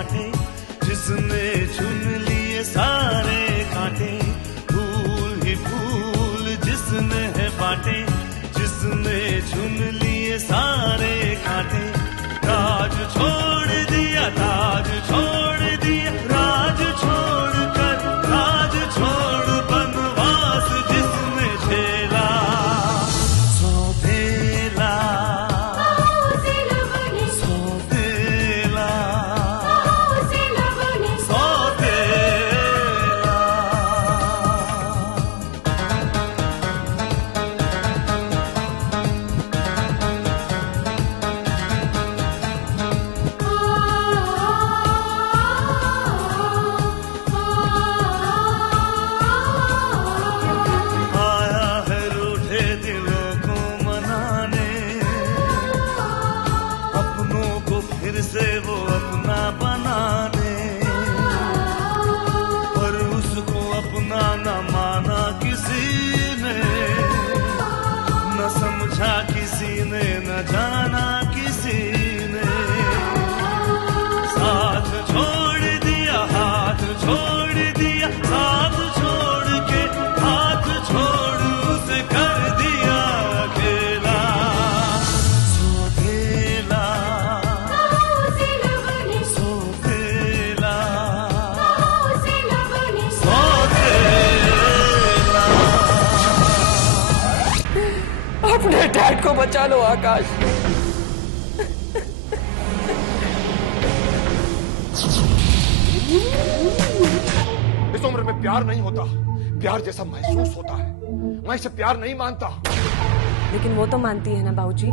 बांटे, जिसने चुन लिए सारे कांटे। फूल ही फूल जिसने है बांटे, जिसने चुन लिए सारे कांटे। राज छोड़ दिया, ताज छोड़ दिया, राज छोड़ कर राज छोड़ बनवास जिसने झेला। सौतेला सौतेला से वो अपना बना दे, पर उसको अपना न माना किसी ने, न समझा किसी ने, न जाना किसी ने। साथ छोड़ दिया, हाथ छोड़ दिया, साथ छोड़ के हाथ छोड़ उसे कर दिया अकेला। सौतेला अपने डैड को बचा लो आकाश। इस उम्र में प्यार नहीं होता, प्यार जैसा महसूस होता है। मैं इसे प्यार नहीं मानता। लेकिन वो तो मानती है ना बाबूजी।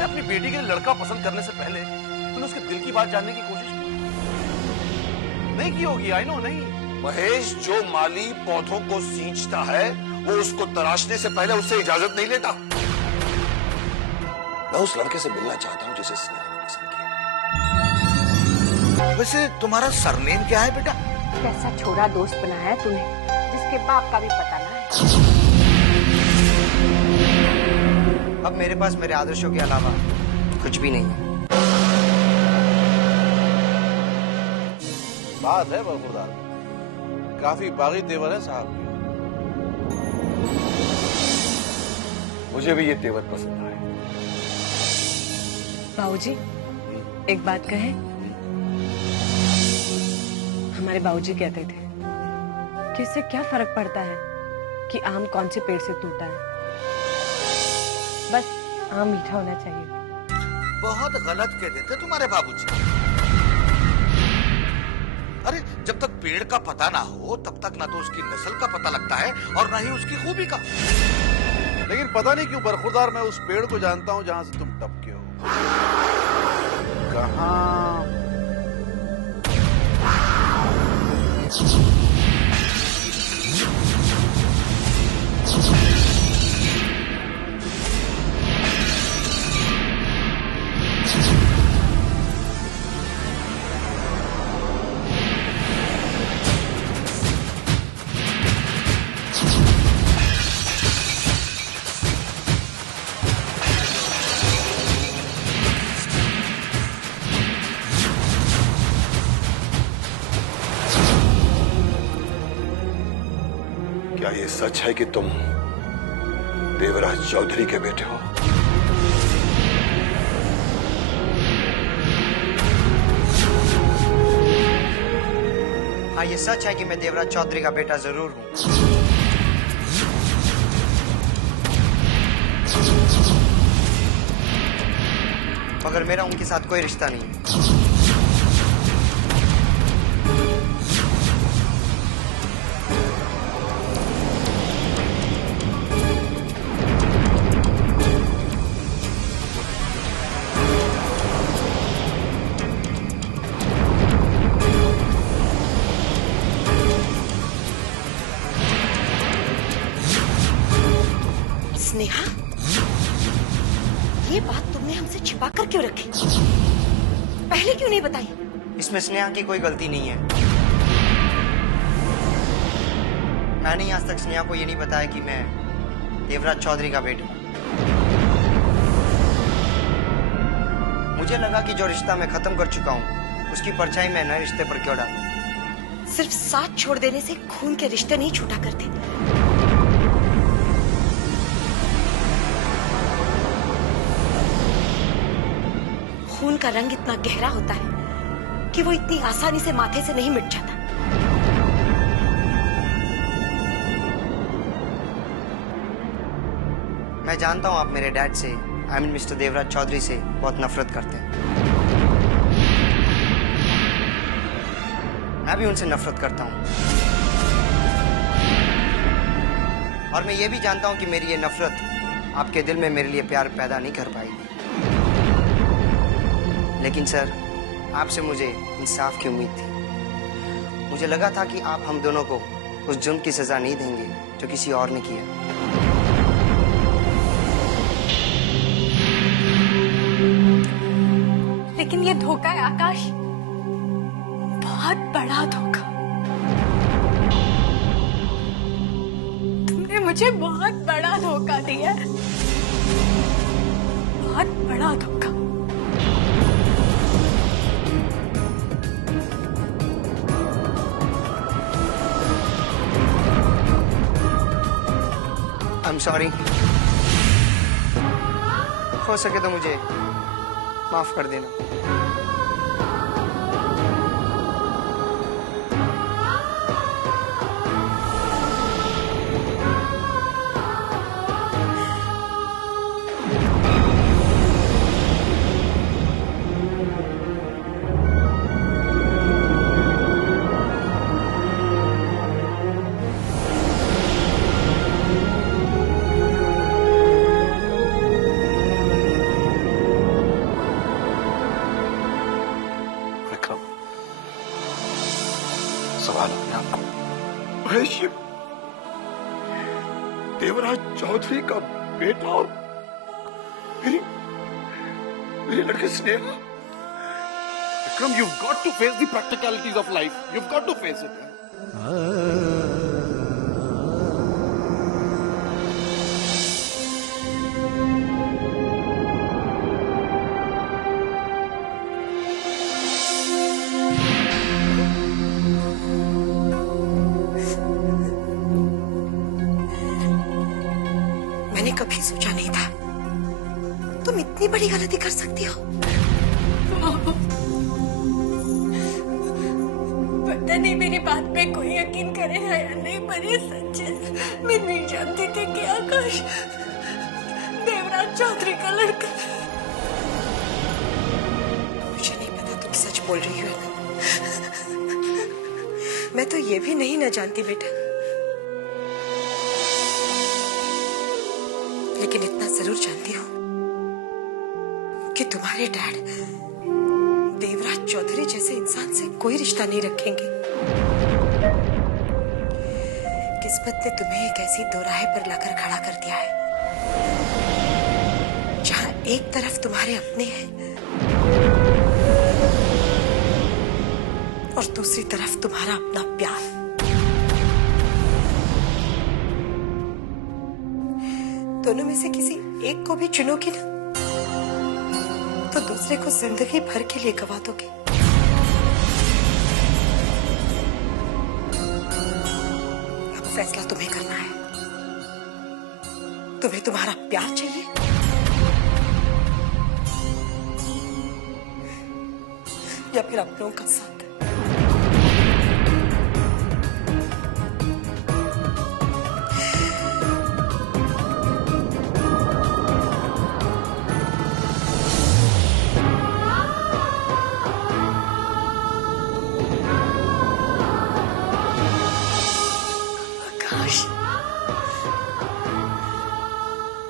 अपनी बेटी के लिए लड़का पसंद करने से पहले तूने उसके दिल की बात जानने की कोशिश की नहीं की होगी? आई नो नहीं। महेश, जो माली पौधों को सींचता है वो उसको तराशने से पहले उससे इजाजत नहीं लेता। मैं उस लड़के से मिलना चाहता हूं जिसे स्नेहा ने पसंद किया। वैसे तुम्हारा सरनेम क्या है बेटा? कैसा छोरा दोस्त बनाया है तूने, जिसके बाप का भी पता ना है। अब मेरे पास मेरे आदर्शों के अलावा कुछ भी नहीं है। बात है बरखुरदार, काफी बागी तेवर है साहब की। मुझे भी ये तेवर पसंद आए। बाबूजी एक बात कहे, हमारे बाबूजी कहते थे कि इससे क्या फर्क पड़ता है कि आम कौन से पेड़ से टूटा है, बस आम मीठा होना चाहिए। बहुत गलत कहते थे तुम्हारे बाबूजी। अरे जब तक पेड़ का पता ना हो तब तक ना तो उसकी नस्ल का पता लगता है और ना ही उसकी खूबी का। लेकिन पता नहीं क्यों बरखुरदार, मैं उस पेड़ को जानता हूं जहां से तुम टपके हो। कहां? क्या ये सच है कि तुम देवराज चौधरी के बेटे हो? हाँ, ये सच है कि मैं देवराज चौधरी का बेटा जरूर हूँ, मगर मेरा उनके साथ कोई रिश्ता नहीं है। स्नेहा, ये बात तुमने हमसे छिपा कर क्यों रखी? पहले क्यों नहीं बताई? इसमें स्नेहा की कोई गलती नहीं है। मैंने आज तक स्नेहा को ये नहीं बताया कि मैं देवराज चौधरी का बेटा हूं। मुझे लगा कि जो रिश्ता मैं खत्म कर चुका हूं उसकी परछाई मैं नए रिश्ते पर क्यों डालूं? सिर्फ साथ छोड़ देने से खून के रिश्ते नहीं छूटा करते। खून का रंग इतना गहरा होता है कि वो इतनी आसानी से माथे से नहीं मिट जाता। मैं जानता हूं आप मेरे डैड से, I mean mister Devraj Chaudhary से बहुत नफरत करते हैं। मैं भी उनसे नफरत करता हूं। और मैं ये भी जानता हूं कि मेरी ये नफरत आपके दिल में मेरे लिए प्यार पैदा नहीं कर पाएगी। लेकिन सर, आपसे मुझे इंसाफ की उम्मीद थी। मुझे लगा था कि आप हम दोनों को उस जुर्म की सजा नहीं देंगे जो किसी और ने किया। लेकिन ये धोखा है आकाश, बहुत बड़ा धोखा। तुमने मुझे बहुत बड़ा धोखा दिया है, बहुत बड़ा धोखा। I'm sorry। हो सके तो मुझे माफ कर देना। सवाल अपने आप को। महेश, देवराज चौधरी का बेटा और मेरी लड़की Sneha. Vikram, you've got to face the practicalities of life. You've got to face it. मैंने कभी सोचा नहीं था तुम इतनी बड़ी गलती कर सकती हो। पता नहीं मेरी बात पे कोई यकीन करेगा या नहीं, पर ये सच है। मैं नहीं जानती थी कि आकाश देवराज चौधरी का लड़का। मुझे नहीं पता तुम सच बोल रही हो। मैं तो ये भी नहीं ना जानती बेटा, लेकिन इतना जरूर जानती हूँ कि तुम्हारे डैड देवराज चौधरी जैसे इंसान से कोई रिश्ता नहीं रखेंगे। किस्मत ने तुम्हें एक ऐसी दोराहे पर लाकर खड़ा कर दिया है जहां एक तरफ तुम्हारे अपने हैं और दूसरी तरफ तुम्हारा अपना प्यार। दोनों में से किसी एक को भी चुनोगी ना तो दूसरे को जिंदगी भर के लिए गवा दोगे। अब फैसला तुम्हें करना है। तुम्हें तुम्हारा प्यार चाहिए या फिर अपनों का साथ।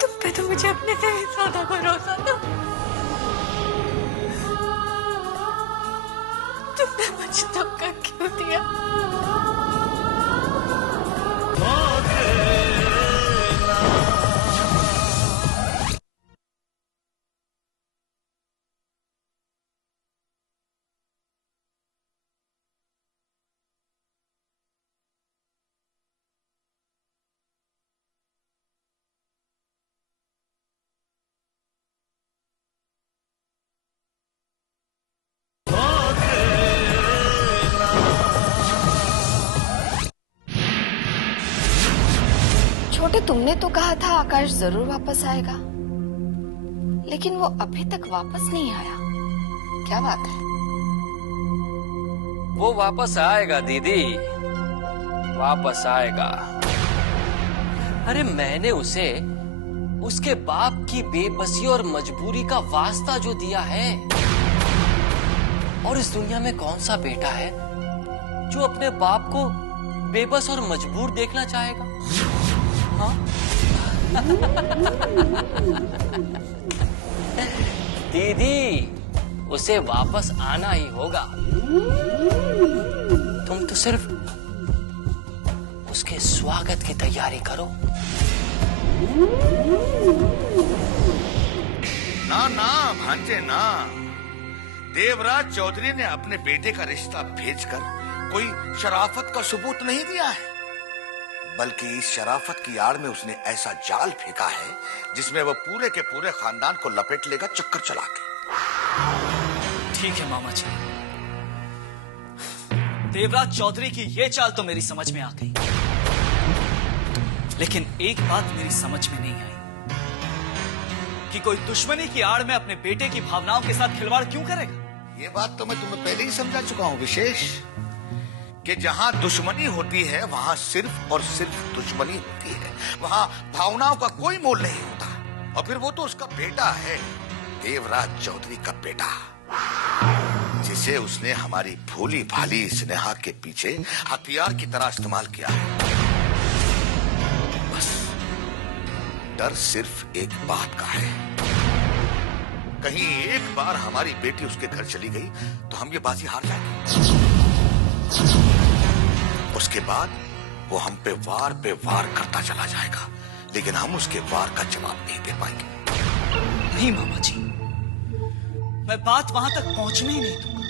तुम पे तो मुझे अपने से भी ज्यादा भरोसा था। तुमने मुझे धोखा क्यों दिया? धोखे बेटे, तुमने तो कहा था आकाश जरूर वापस आएगा, लेकिन वो अभी तक वापस नहीं आया। क्या बात है? वो वापस आएगा दीदी, वापस आएगा। अरे मैंने उसे उसके बाप की बेबसी और मजबूरी का वास्ता जो दिया है, और इस दुनिया में कौन सा बेटा है जो अपने बाप को बेबस और मजबूर देखना चाहेगा? हाँ? दीदी, उसे वापस आना ही होगा। तुम तो सिर्फ उसके स्वागत की तैयारी करो। ना ना भांजे ना, देवराज चौधरी ने अपने बेटे का रिश्ता भेजकर कोई शराफत का सबूत नहीं दिया है, बल्कि इस शराफत की आड़ में उसने ऐसा जाल फेंका है जिसमें वह पूरे के पूरे खानदान को लपेट लेगा चक्कर चला के। ठीक है मामा जी, देवराज चौधरी की ये चाल तो मेरी समझ में आ गई, लेकिन एक बात मेरी समझ में नहीं आई कि कोई दुश्मनी की आड़ में अपने बेटे की भावनाओं के साथ खिलवाड़ क्यों करेगा? ये बात तो मैं तुम्हें पहले ही समझा चुका हूं विशेष, कि जहां दुश्मनी होती है वहां सिर्फ और सिर्फ दुश्मनी होती है, वहां भावनाओं का कोई मोल नहीं होता। और फिर वो तो उसका बेटा है, देवराज चौधरी का बेटा, जिसे उसने हमारी भोली भाली स्नेहा के पीछे हथियार की तरह इस्तेमाल किया है। बस डर सिर्फ एक बात का है, कहीं एक बार हमारी बेटी उसके घर चली गई तो हम ये बाजी हार जाएंगे। उसके बाद वो हम पे वार करता चला जाएगा, लेकिन हम उसके वार का जवाब नहीं दे पाएंगे। नहीं मामा जी, मैं बात वहां तक पहुंचने ही नहीं दूंगा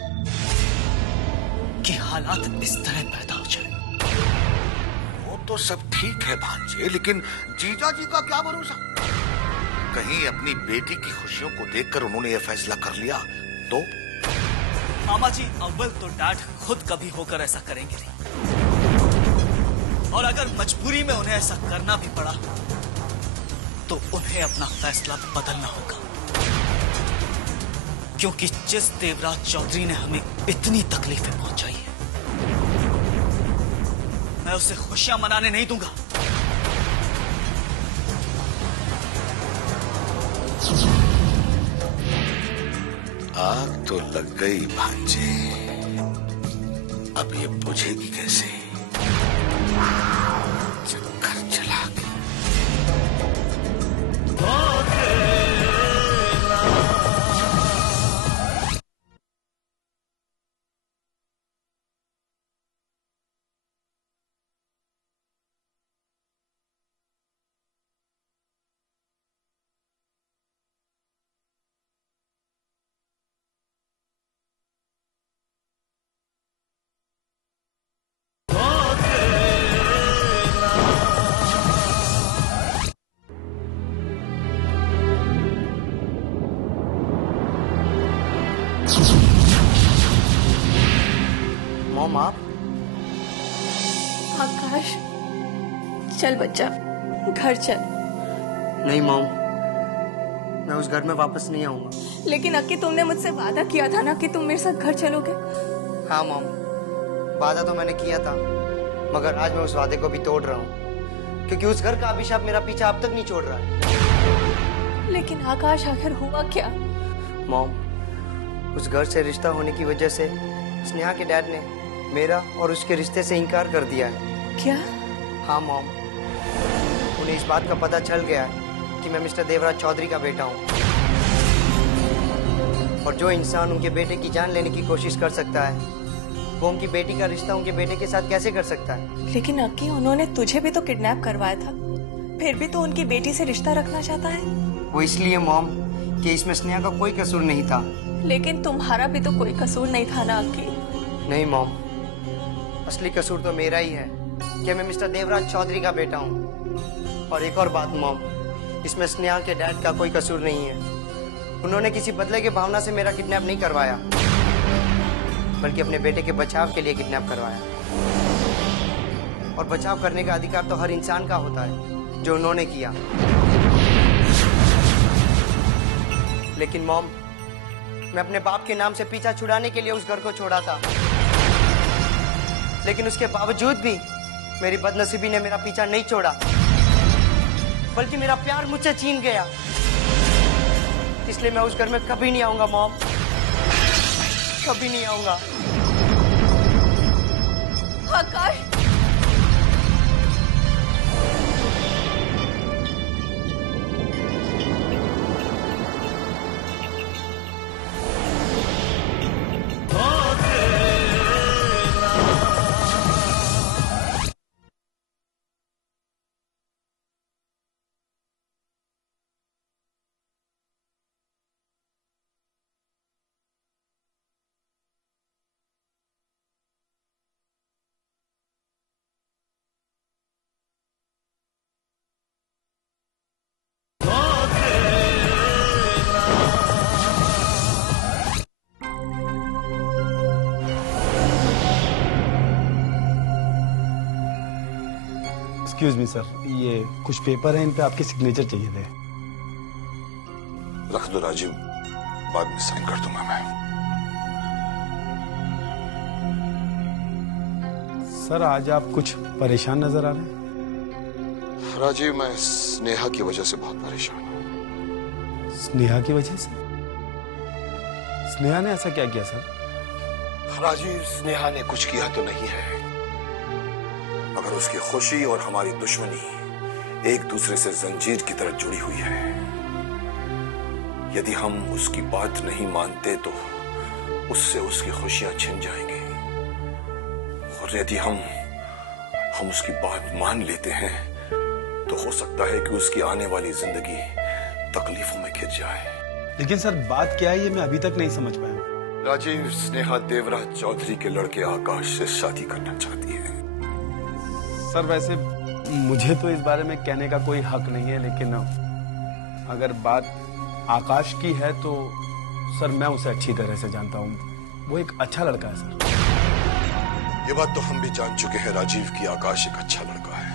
कि हालात इस तरह पैदा हो जाए। वो तो सब ठीक है भांजे, लेकिन जीजा जी का क्या भरोसा? कहीं अपनी बेटी की खुशियों को देखकर उन्होंने ये फैसला कर लिया तो? मामा जी, अव्वल तो डैड खुद कभी होकर ऐसा करेंगे नहीं, और अगर मजबूरी में उन्हें ऐसा करना भी पड़ा तो उन्हें अपना फैसला बदलना होगा, क्योंकि जिस देवराज चौधरी ने हमें इतनी तकलीफें पहुंचाई है, मैं उसे खुशियां मनाने नहीं दूंगा। आग तो लग गई भांजे, अब ये बुझेगी कैसे? चक्कर चला के। मॉम, आप? आकाश, चल बच्चा, घर चल। नहीं मॉम, मैं उस घर में वापस नहीं आऊंगा। लेकिन अक्की, तुमने मुझसे वादा किया था ना कि तुम मेरे साथ घर चलोगे। हाँ मॉम, वादा तो मैंने किया था, मगर आज मैं उस वादे को भी तोड़ रहा हूँ, क्योंकि उस घर का अभिशाप मेरा पीछा अब तक नहीं छोड़ रहा है। लेकिन आकाश, आखिर हुआ क्या? मॉम, उस घर से रिश्ता होने की वजह से स्नेहा के डैड ने मेरा और उसके रिश्ते से इनकार कर दिया है। क्या? हाँ मॉम, उन्हें इस बात का पता चल गया है कि मैं मिस्टर देवराज चौधरी का बेटा हूँ, और जो इंसान उनके बेटे की जान लेने की कोशिश कर सकता है, वो उनकी बेटी का रिश्ता उनके बेटे के साथ कैसे कर सकता है? लेकिन अक्की, उन्होंने तुझे भी तो किडनैप करवाया था, फिर भी तो उनकी बेटी से रिश्ता रखना चाहता है। वो इसलिए मॉम कि इसमें स्नेहा का कोई कसूर नहीं था। लेकिन तुम्हारा भी तो कोई कसूर नहीं था ना अक्की? नहीं मॉम, असली कसूर तो मेरा ही है कि मैं मिस्टर देवराज चौधरी का बेटा हूँ। और एक और बात मॉम, इसमें स्नेहा के डैड का कोई कसूर नहीं है। उन्होंने किसी बदले की भावना से मेरा किडनैप नहीं करवाया, बल्कि अपने बेटे के बचाव के लिए किडनैप करवाया। और बचाव करने का अधिकार तो हर इंसान का होता है, जो उन्होंने किया। लेकिन मॉम, मैं अपने बाप के नाम से पीछा छुड़ाने के लिए उस घर को छोड़ा था, लेकिन उसके बावजूद भी मेरी बदनसीबी ने मेरा पीछा नहीं छोड़ा, बल्कि मेरा प्यार मुझसे छीन गया। इसलिए मैं उस घर में कभी नहीं आऊंगा मॉम, कभी नहीं आऊंगा। आकाश, एक्सक्यूज मी सर, ये कुछ पेपर हैं, इन पे आपके सिग्नेचर चाहिए थे। रख दो राजीव, बाद में साइन कर दूंगा मैं। सर आज आप कुछ परेशान नजर आ रहे हैं। राजीव, मैं स्नेहा की वजह से बहुत परेशान हूं। स्नेहा की वजह से? स्नेहा ने ऐसा क्या किया सर? राजीव, स्नेहा ने कुछ किया तो नहीं है, मगर उसकी खुशी और हमारी दुश्मनी एक दूसरे से जंजीर की तरह जुड़ी हुई है। यदि हम उसकी बात नहीं मानते तो उससे उसकी खुशियां छिन जाएंगी, और यदि हम उसकी बात मान लेते हैं तो हो सकता है कि उसकी आने वाली जिंदगी तकलीफों में घिर जाए। लेकिन सर बात क्या है ये मैं अभी तक नहीं समझ पाया। राजीव, स्नेहा देवराज चौधरी के लड़के आकाश से शादी करना चाहती है। सर वैसे मुझे तो इस बारे में कहने का कोई हक नहीं है, लेकिन अगर बात आकाश की है तो सर मैं उसे अच्छी तरह से जानता हूँ, वो एक अच्छा लड़का है सर। ये बात तो हम भी जान चुके हैं राजीव कि आकाश एक अच्छा लड़का है,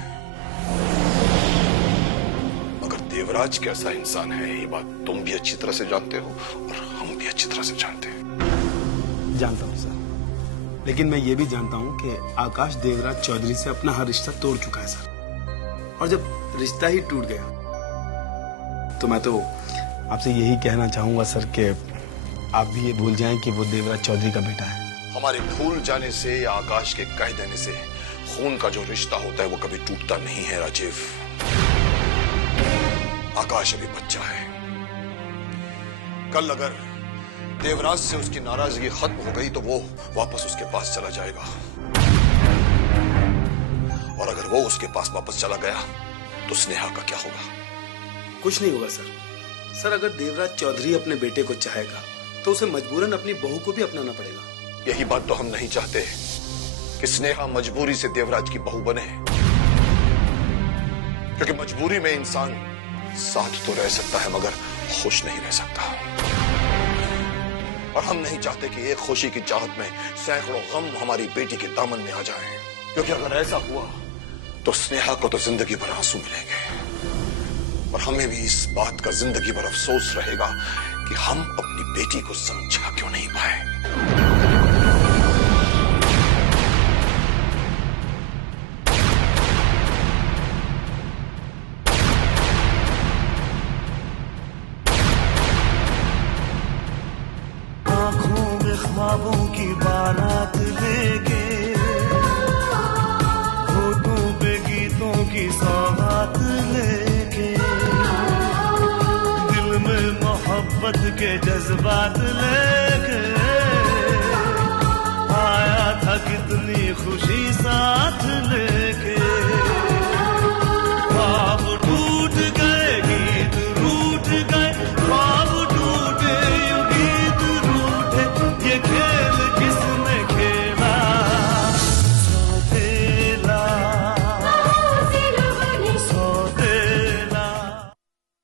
मगर देवराज कैसा इंसान है ये बात तुम भी अच्छी तरह से जानते हो और हम भी अच्छी तरह से जानते हैं। जानता हूँ सर, लेकिन मैं ये भी जानता हूँ कि आकाश देवराज चौधरी से अपना हर रिश्ता तोड़ चुका है सर। और जब रिश्ता ही टूट गया तो मैं तो आपसे यही कहना चाहूंगा सर कि आप भी ये भूल जाएं कि वो देवराज चौधरी का बेटा है। हमारे भूल जाने से या आकाश के कह देने से खून का जो रिश्ता होता है वो कभी टूटता नहीं है राजीव। आकाश अभी बच्चा है, कल अगर देवराज से उसकी नाराजगी खत्म हो गई तो वो वापस उसके पास चला जाएगा, और अगर वो उसके पास वापस चला गया तो स्नेहा का क्या होगा? कुछ नहीं होगा सर। सर अगर देवराज चौधरी अपने बेटे को चाहेगा तो उसे मजबूरन अपनी बहू को भी अपनाना पड़ेगा। यही बात तो हम नहीं चाहते कि स्नेहा मजबूरी से देवराज की बहू बने, क्योंकि मजबूरी में इंसान साथ तो रह सकता है मगर खुश नहीं रह सकता, और हम नहीं चाहते कि एक खुशी की चाहत में सैकड़ों गम हमारी बेटी के दामन में आ जाएं, क्योंकि अगर ऐसा हुआ तो स्नेहा को तो जिंदगी भर आंसू मिलेंगे, और हमें भी इस बात का जिंदगी भर अफसोस रहेगा कि हम अपनी बेटी को समझा क्यों नहीं पाए। ख्वाबों की बारात लेके, होठों पे गीतों की सौगात लेके, दिल में मोहब्बत के जज्बात लेके आया था कितनी खुशी साथ ले।